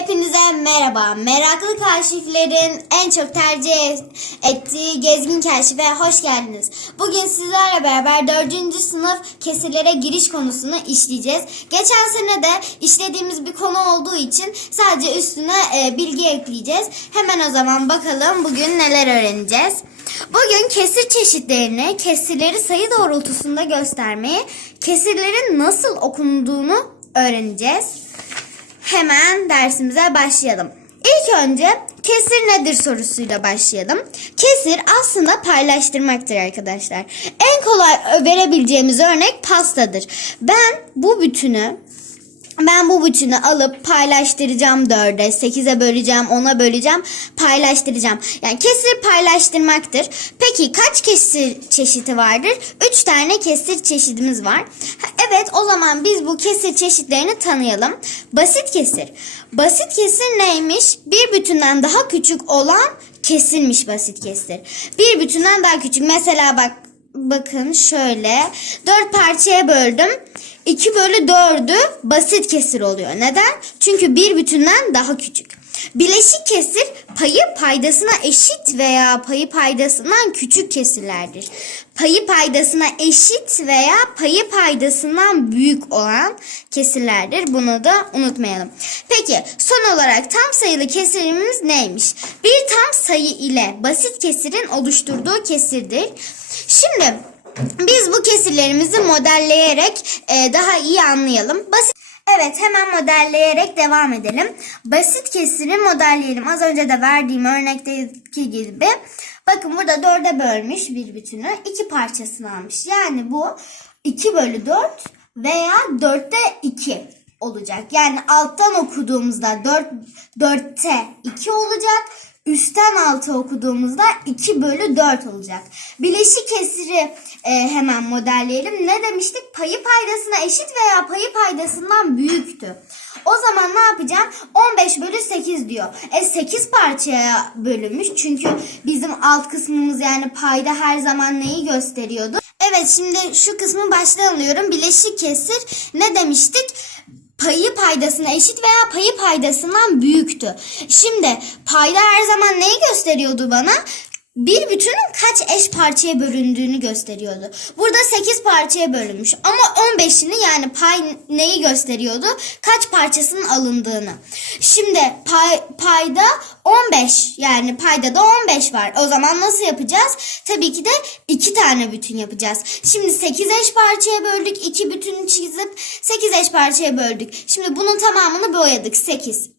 Hepinize merhaba. Meraklı kaşiflerin en çok tercih ettiği gezgin keşfe hoş geldiniz. Bugün sizlerle beraber 4. sınıf kesirlere giriş konusunu işleyeceğiz. Geçen sene de işlediğimiz bir konu olduğu için sadece üstüne e, bilgi ekleyeceğiz. Hemen o zaman bakalım bugün neler öğreneceğiz. Bugün kesir çeşitlerini, kesirleri sayı doğrultusunda göstermeyi, kesirlerin nasıl okunduğunu öğreneceğiz. Hemen dersimize başlayalım. İlk önce kesir nedir sorusuyla başlayalım. Kesir aslında paylaştırmaktır arkadaşlar. En kolay verebileceğimiz örnek pastadır. Ben bu bütünü ben bu bütünü alıp paylaştıracağım 4'e, 8'e böleceğim, 10'a böleceğim, paylaştıracağım. Yani kesir paylaştırmaktır. Peki kaç kesir çeşidi vardır? 3 tane kesir çeşidimiz var. Evet o zaman biz bu kesir çeşitlerini tanıyalım. Basit kesir. Basit kesir neymiş? Bir bütünden daha küçük olan kesirmiş basit kesir. Bir bütünden daha küçük. Mesela bak bakın şöyle 4 parçaya böldüm. 2 bölü 4'ü basit kesir oluyor. Neden? Çünkü bir bütünden daha küçük. Bileşik kesir payı paydasına eşit veya payı paydasından küçük kesirlerdir. Payı paydasına eşit veya payı paydasından büyük olan kesirlerdir. Bunu da unutmayalım. Peki son olarak tam sayılı kesirimiz neymiş? Bir tam sayı ile basit kesirin oluşturduğu kesirdir. Şimdi biz bu kesirlerimizi modelleyerek e, daha iyi anlayalım. Basit Evet hemen modelleyerek devam edelim. Basit kesiri modelleyelim. Az önce de verdiğim örnekteki gibi. Bakın burada dörde bölmüş bir bütünü. iki parçasını almış. Yani bu 2 bölü 4 veya 4'te 2 olacak. Yani alttan okuduğumuzda 4, 4'te 2 olacak. Üstten altı okuduğumuzda 2 bölü 4 olacak. Bileşik kesiri e, hemen modelleyelim. Ne demiştik? Payı paydasına eşit veya payı paydasından büyüktü. O zaman ne yapacağım? 15 bölü 8 diyor. E 8 parçaya bölünmüş. Çünkü bizim alt kısmımız yani payda her zaman neyi gösteriyordu? Evet şimdi şu kısmı baştan alıyorum. Bileşik kesir ne demiştik? Payı paydasına eşit veya payı paydasından büyüktü. Şimdi payda her zaman neyi gösteriyordu bana? Bir bütünün kaç eş parçaya bölündüğünü gösteriyordu. Burada 8 parçaya bölünmüş ama 15'ini yani pay neyi gösteriyordu? Kaç parçasının alındığını. Şimdi pay, payda 15 yani payda da 15 var. O zaman nasıl yapacağız? Tabii ki de 2 tane bütün yapacağız. Şimdi 8 eş parçaya böldük. 2 bütünü çizip 8 eş parçaya böldük. Şimdi bunun tamamını boyadık. 8.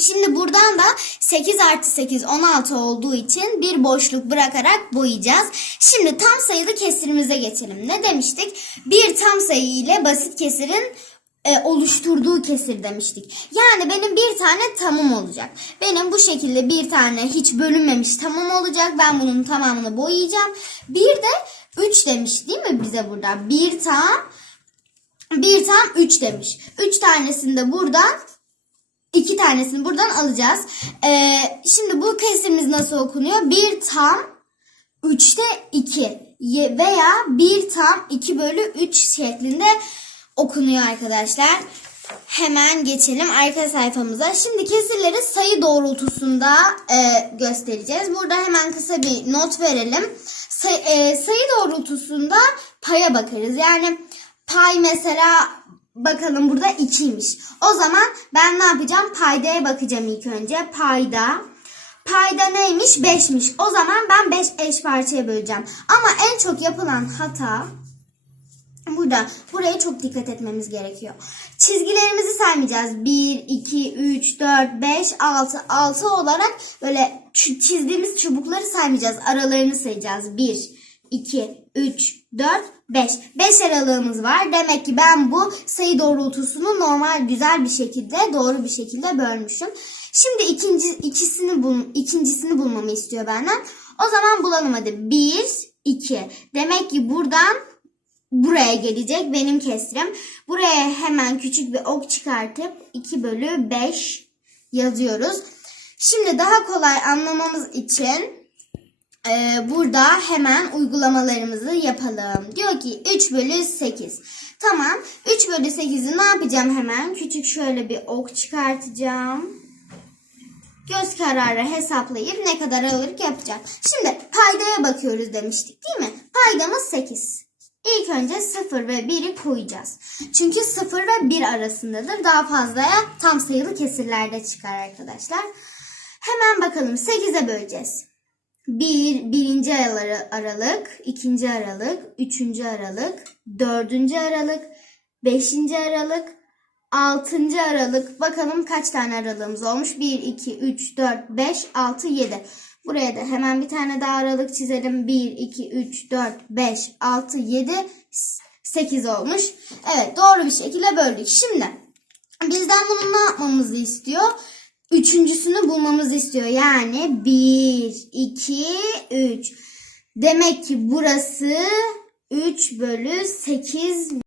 Şimdi buradan da 8 artı 8 16 olduğu için bir boşluk bırakarak boyayacağız. Şimdi tam sayılı kesirimize geçelim. Ne demiştik? Bir tam sayı ile basit kesirin e, oluşturduğu kesir demiştik. Yani benim bir tane tamım olacak. Benim bu şekilde bir tane hiç bölünmemiş tamam olacak. Ben bunun tamamını boyayacağım. Bir de 3 demiş değil mi bize burada? Bir tam bir tam 3 demiş. 3 tanesini de buradan İki tanesini buradan alacağız. Ee, şimdi bu kesirimiz nasıl okunuyor? Bir tam 3'te 2 veya bir tam 2 bölü 3 şeklinde okunuyor arkadaşlar. Hemen geçelim arka sayfamıza. Şimdi kesirleri sayı doğrultusunda e, göstereceğiz. Burada hemen kısa bir not verelim. Say, e, sayı doğrultusunda paya bakarız. Yani pay mesela Bakalım burada 2'ymiş. O zaman ben ne yapacağım? Paydaya bakacağım ilk önce. Payda. Payda neymiş? 5'miş. O zaman ben 5 eş parçaya böleceğim. Ama en çok yapılan hata burada. Buraya çok dikkat etmemiz gerekiyor. Çizgilerimizi saymayacağız. 1, 2, 3, 4, 5, 6, 6 olarak böyle çizdiğimiz çubukları saymayacağız. Aralarını sayacağız. 1, 2, 3, 4, 5. 5 aralığımız var. Demek ki ben bu sayı doğrultusunu normal güzel bir şekilde doğru bir şekilde bölmüşüm. Şimdi ikinci ikisini bul, ikincisini bulmamı istiyor benden. O zaman bulalım hadi. 1 2. Demek ki buradan buraya gelecek benim kesirim. Buraya hemen küçük bir ok çıkartıp 2 bölü 5 yazıyoruz. Şimdi daha kolay anlamamız için ee, burada hemen uygulamalarımızı yapalım. Diyor ki 3 bölü 8. Tamam. 3 bölü 8'i ne yapacağım hemen? Küçük şöyle bir ok çıkartacağım. göz kararı hesaplayıp ne kadar alırız yapacağım. Şimdi paydaya bakıyoruz demiştik değil mi? Paydamız 8. İlk önce 0 ve 1'i koyacağız. Çünkü 0 ve 1 arasındadır. Daha fazlaya tam sayılı kesirlerde çıkar arkadaşlar. Hemen bakalım 8'e böleceğiz. 1, birinci aralı- aralık, ikinci aralık, üçüncü aralık, dördüncü aralık, beşinci aralık, altıncı aralık. Bakalım kaç tane aralığımız olmuş? 1, 2, 3, 4, 5, 6, 7. Buraya da hemen bir tane daha aralık çizelim. 1, 2, 3, 4, 5, 6, 7, 8 olmuş. Evet doğru bir şekilde böldük. Şimdi bizden bunu ne yapmamızı istiyor? Üçüncüsünü bulmamızı istiyor. Yani 1, 2, 3. Demek ki burası 3 bölü 8